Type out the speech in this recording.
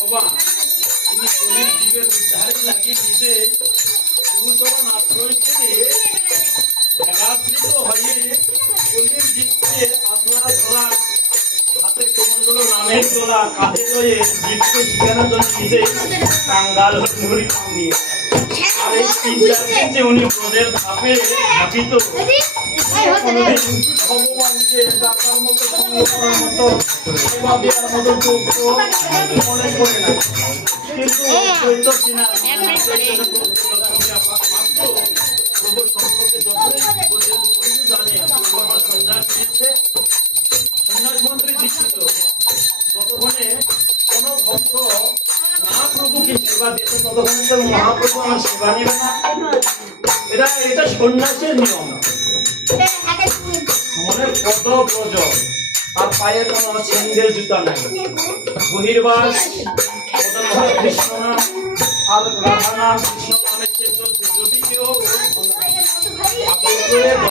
ভগবান তিনি কলির জীবের উদ্ধারে লাগিয়ে নিজে গুরুচরণ আশ্রয় করে একাত্রিত হয়ে কলির জীবকে আপনারা ধরার হাতে কমণ্ডল নামের তোলা কাঁধে লয়ে জীবকে শিখানোর জন্য নিজে কাঙ্গাল হরি নিয়ে আর এই তিন চার দিন যে উনি ব্রজের ধাপে ধাপিত ভগবানকে ডাকার মতো সঙ্গ করার মতো সেবা দেওয়ার মতো যোগ্য মনে করে না, কিন্তু চৈত্র সিনহা প্রভু সম্পর্কে যতই জানে আমার সন্ন্যাস নিয়েছে, সন্ন্যাস মন্ত্রী দীক্ষিত, যতক্ষণে কোন ভক্ত না প্রভুকে সেবা দিয়েছে ততক্ষণে তো মহাপ্রভু আমার সেবা নেবে না। এটা সন্ন্যাসের নিয়ম। মনে পদ ব্রজ আর পায়ে কোনো সেন্ডেল জুতা নাই, বহির্বাস কৃষ্ণ নাম আর রাধা নাম কৃষ্ণ নামের যদি কেউ